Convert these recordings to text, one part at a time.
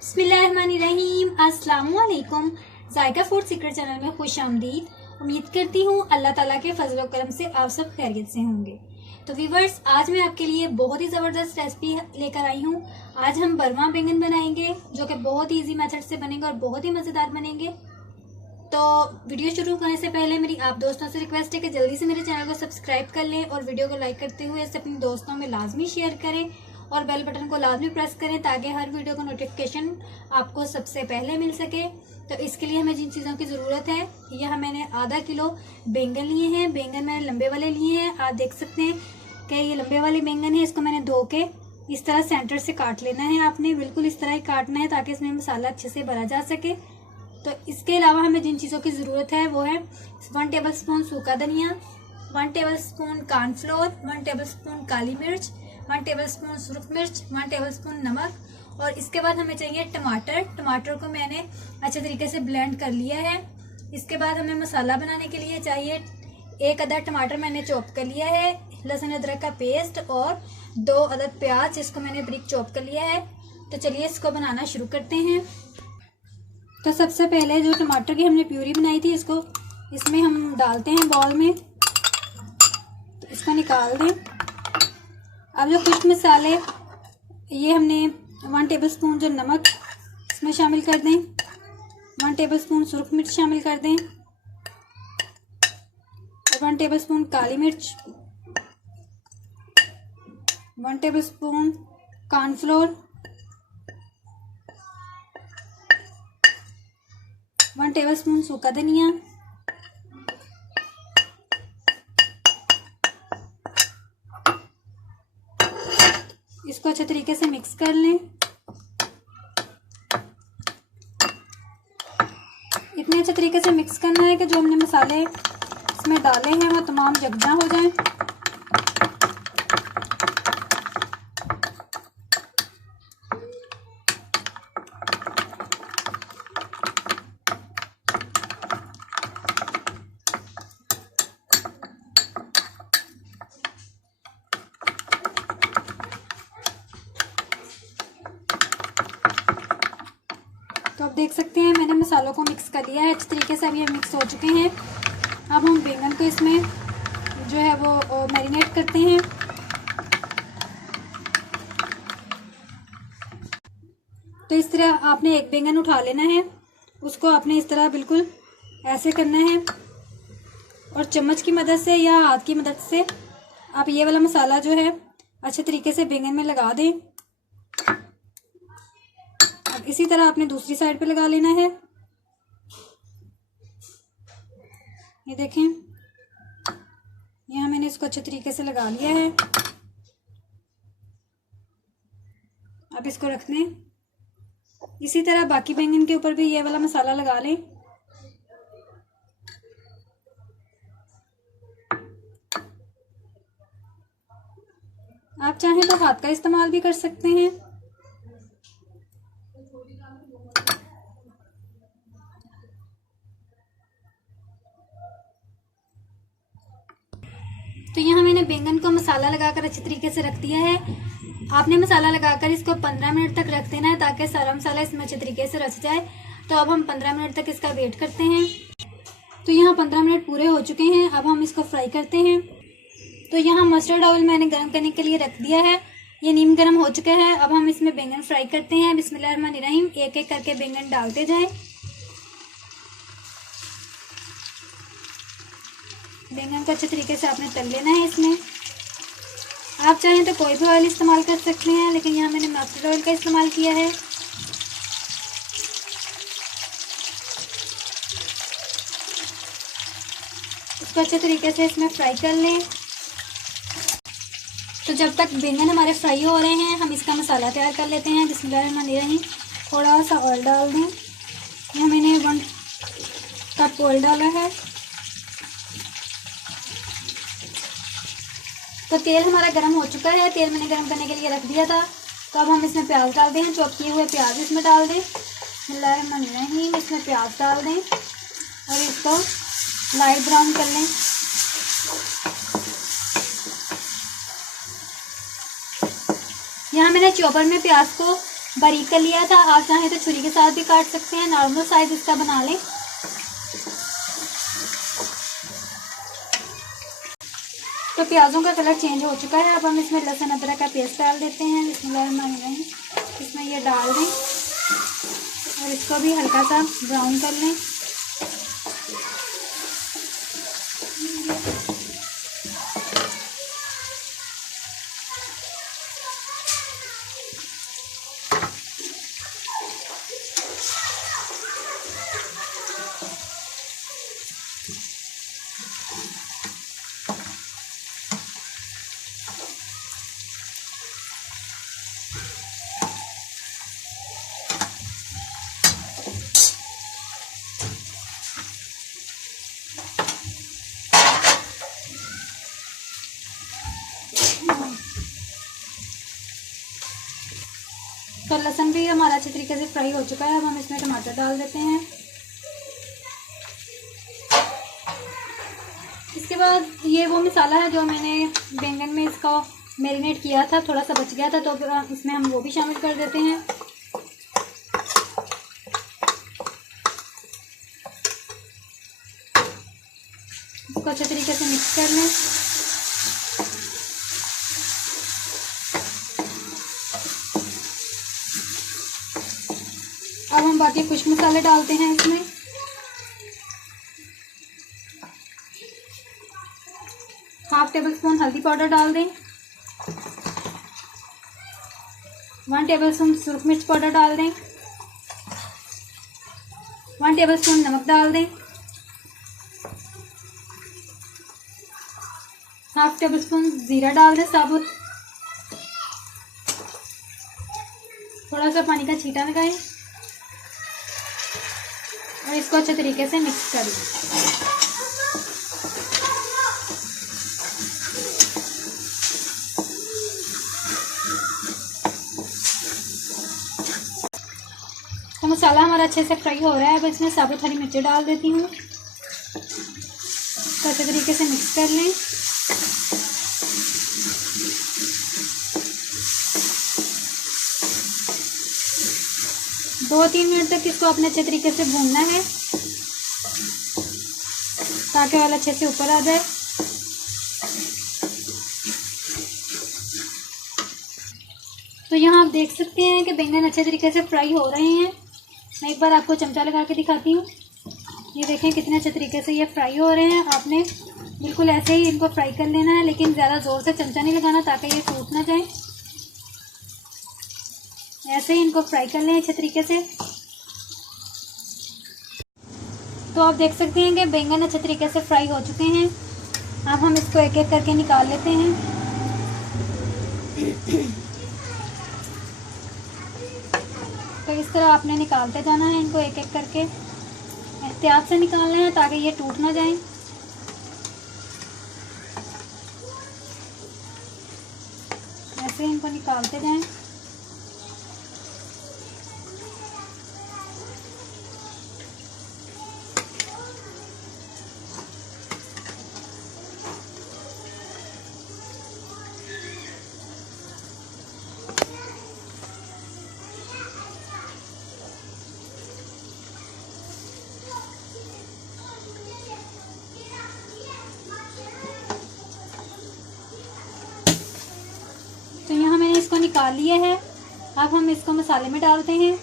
बिस्मिल्लाहिर्रहमानिर्रहीम। अस्सलाम वालेकुम। जायका फूड सीक्रेट चैनल में खुश आमदीद। उम्मीद करती हूँ अल्लाह ताला के फजल करम से आप सब खैरियत से होंगे। तो व्यूवर्स, आज मैं आपके लिए बहुत ही ज़बरदस्त रेसिपी लेकर आई हूँ। आज हम बर्मा बैंगन बनाएंगे जो कि बहुत ही ईजी मेथड से बनेंगे और बहुत ही मज़ेदार बनेंगे। तो वीडियो शुरू करने से पहले मेरी आप दोस्तों से रिक्वेस्ट है कि जल्दी से मेरे चैनल को सब्सक्राइब कर लें और वीडियो को लाइक करते हुए इसे अपने दोस्तों में लाजमी शेयर करें और बेल बटन को लाजमी प्रेस करें ताकि हर वीडियो का नोटिफिकेशन आपको सबसे पहले मिल सके। तो इसके लिए हमें जिन चीज़ों की ज़रूरत है, यह मैंने आधा किलो बैंगन लिए हैं। बैंगन मैंने लंबे वाले लिए हैं। आप देख सकते हैं कि ये लंबे वाले बैंगन है। इसको मैंने धो के इस तरह सेंटर से काट लेना है। आपने बिल्कुल इस तरह ही काटना है ताकि इसमें मसाला अच्छे से भरा जा सके। तो इसके अलावा हमें जिन चीज़ों की ज़रूरत है वो है 1 टेबलस्पून सूखा धनिया, 1 टेबलस्पून कॉर्नफ्लोर, 1 टेबलस्पून काली मिर्च, 1 टेबलस्पून सुरख मिर्च, 1 टेबलस्पून नमक। और इसके बाद हमें चाहिए टमाटर। टमाटर को मैंने अच्छे तरीके से ब्लेंड कर लिया है। इसके बाद हमें मसाला बनाने के लिए चाहिए 1 अदद टमाटर मैंने चॉप कर लिया है, लहसुन अदरक का पेस्ट और 2 अदद प्याज, इसको मैंने बारीक चॉप कर लिया है। तो चलिए इसको बनाना शुरू करते हैं। तो सबसे पहले जो टमाटर की हमने प्यूरी बनाई थी इसको इसमें हम डालते हैं बाउल में। तो इसको निकाल दें। अब जो खुश्क मसाले, ये हमने 1 टेबलस्पून जो नमक इसमें शामिल कर दें, 1 टेबलस्पून सुरख मिर्च शामिल कर दें और 1 टेबलस्पून काली मिर्च, 1 टेबलस्पून कॉर्नफ्लोर, 1 टेबलस्पून सूखा धनिया, इसको अच्छे तरीके से मिक्स कर लें। इतने अच्छे तरीके से मिक्स करना है कि जो हमने मसाले इसमें डाले हैं वो तमाम यकजा हो जाएं। तो आप देख सकते हैं मैंने मसालों को मिक्स कर लिया है अच्छी तरीके से। अब ये मिक्स हो चुके हैं। अब हम बैंगन को इसमें जो है वो मैरिनेट करते हैं। तो इस तरह आपने एक बैंगन उठा लेना है, उसको आपने इस तरह बिल्कुल ऐसे करना है और चम्मच की मदद से या हाथ की मदद से आप ये वाला मसाला जो है अच्छे तरीके से बैंगन में लगा दें। इसी तरह आपने दूसरी साइड पे लगा लेना है। ये देखें, यहाँ मैंने इसको अच्छे तरीके से लगा लिया है। अब इसको रख दें। इसी तरह बाकी बैंगन के ऊपर भी ये वाला मसाला लगा लें। आप चाहें तो हाथ का इस्तेमाल भी कर सकते हैं। तो यहाँ मैंने बैंगन को मसाला लगाकर अच्छी तरीके से रख दिया है। आपने मसाला लगाकर इसको 15 मिनट तक रख देना है ताकि सारा मसाला इसमें अच्छे तरीके से रच जाए। तो अब हम 15 मिनट तक इसका वेट करते हैं। तो यहाँ 15 मिनट पूरे हो चुके हैं। अब हम इसको फ्राई करते हैं। तो यहाँ मस्टर्ड ऑयल मैंने गर्म करने के लिए रख दिया है। ये नीम गर्म हो चुका है। अब हम इसमें बैंगन फ्राई करते हैं। बिस्मिल्लाहिर्रहमानिर्रहीम। एक एक करके बैंगन डालते जाएं। बैंगन को अच्छे तरीके से आपने तल लेना है इसमें। आप चाहें तो कोई भी ऑयल इस्तेमाल कर सकते हैं, लेकिन यहाँ मैंने मस्टर्ड ऑयल का इस्तेमाल किया है। इसको अच्छे तरीके से इसमें फ्राई कर लें। तो जब तक बैंगन हमारे फ्राई हो रहे हैं हम इसका मसाला तैयार कर लेते हैं। बिस्मिल्लाहिर्रहमानिर्रहीम। थोड़ा सा ऑयल डाल दें। यहाँ मैंने 1 कप ऑयल डाला है। तो तेल हमारा गर्म हो चुका है। तेल मैंने गर्म करने के लिए रख दिया था। तो अब हम इसमें प्याज डाल दें। चॉप किए हुए प्याज इसमें डाल दें। बिस्मिल्लाहिर्रहमानिर्रहीम। इसमें प्याज डाल दें और इसको लाइट ब्राउन कर लें। यहाँ मैंने चॉपर में प्याज को बारीक कर लिया था। आप चाहें तो छुरी के साथ भी काट सकते हैं, नॉर्मल साइज इसका बना लें। तो प्याज़ों का कलर चेंज हो चुका है। अब हम इसमें लहसुन अदरक का पेस्ट डाल देते हैं। बिस्मिल्लाहिर्रहमानिर्रहीम। इसमें ये डाल दें और इसको भी हल्का सा ब्राउन कर लें। तो लहसुन भी हमारा अच्छे तरीके से फ्राई हो चुका है। अब हम इसमें टमाटर डाल देते हैं। इसके बाद ये वो मसाला है जो मैंने बैंगन में इसका मैरिनेट किया था, थोड़ा सा बच गया था, तो इसमें हम वो भी शामिल कर देते हैं। इसको अच्छे तरीके से मिक्स कर लें। अब हम बाकी कुछ मसाले डालते हैं इसमें। हाफ टेबल स्पून हल्दी पाउडर डाल दें। 1 टेबल स्पून सुरख मिर्च पाउडर डाल दें। 1 टेबल स्पून नमक डाल दें। हाफ टेबल स्पून जीरा डाल दें साबुत। थोड़ा सा पानी का छींटा लगाएं और इसको अच्छे तरीके से मिक्स कर लें। तो मसाला हमारा अच्छे से फ्राई हो रहा है। अब इसमें साबुत हरी मिर्ची डाल देती हूँ। तो अच्छे तरीके से मिक्स कर लें। दो 3 मिनट तक इसको अपने अच्छे तरीके से भूनना है ताकि ऑयल अच्छे से ऊपर आ जाए। तो यहाँ आप देख सकते हैं कि बैंगन अच्छे तरीके से फ्राई हो रहे हैं। मैं एक बार आपको चमचा लगा के दिखाती हूँ। ये देखें कितने अच्छे तरीके से ये फ्राई हो रहे हैं। आपने बिल्कुल ऐसे ही इनको फ्राई कर लेना है, लेकिन ज़्यादा ज़ोर से चमचा नहीं लगाना ताकि ये टूट ना जाए। ऐसे ही इनको फ्राई कर लें अच्छे तरीके से। तो आप देख सकते हैं कि बैंगन अच्छे तरीके से फ्राई हो चुके हैं। अब हम इसको एक एक करके निकाल लेते हैं। तो इस तरह आपने निकालते जाना है इनको एक एक करके। एहतियात से निकालना है ताकि ये टूट ना जाए। ऐसे इनको निकालते जाएं। तो यहाँ मैंने इसको निकाल लिया है। अब हम इसको मसाले में डालते हैं।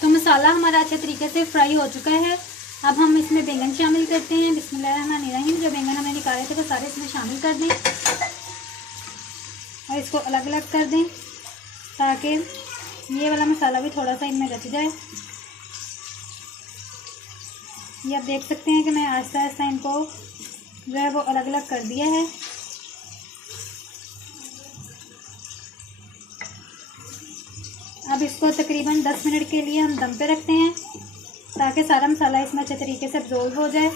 तो मसाला हमारा अच्छे तरीके से फ्राई हो चुका है। अब हम इसमें बैंगन शामिल करते हैं। बिस्मिल्लाहिर्रहमानिर्रहीम। जो बैंगन हमने निकाले थे वो सारे इसमें शामिल कर दें और इसको अलग अलग कर दें ताकि ये वाला मसाला भी थोड़ा सा इनमें रच जाए। ये आप देख सकते हैं कि मैं आहिस्ता आहिस्ता इनको जो है वो अलग अलग कर दिया है। अब इसको तकरीबन 10 मिनट के लिए हम दम पे रखते हैं ताकि सारा मसाला इसमें अच्छे तरीके से अब्जॉर्ब हो जाए।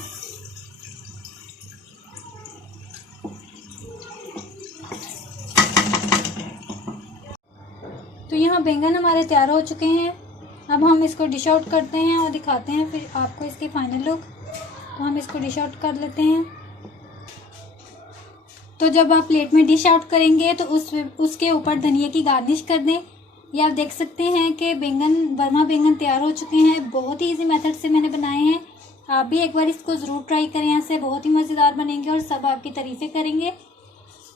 तो यहाँ बैंगन हमारे तैयार हो चुके हैं। अब हम इसको डिश आउट करते हैं और दिखाते हैं फिर आपको इसकी फाइनल लुक। तो हम इसको डिश आउट कर लेते हैं। तो जब आप प्लेट में डिश आउट करेंगे तो उसके ऊपर धनिया की गार्निश कर दें ये आप देख सकते हैं कि बर्मा बैंगन तैयार हो चुके हैं। बहुत ही इजी मेथड से मैंने बनाए हैं। आप भी एक बार इसको ज़रूर ट्राई करें, यहाँ से बहुत ही मज़ेदार बनेंगे और सब आपकी तारीफ़ें करेंगे।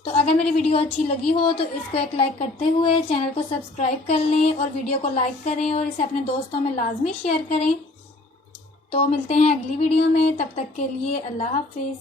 तो अगर मेरी वीडियो अच्छी लगी हो तो इसको एक लाइक करते हुए चैनल को सब्सक्राइब कर लें और वीडियो को लाइक करें और इसे अपने दोस्तों में लाजमी शेयर करें। तो मिलते हैं अगली वीडियो में, तब तक के लिए अल्लाह हाफिज़।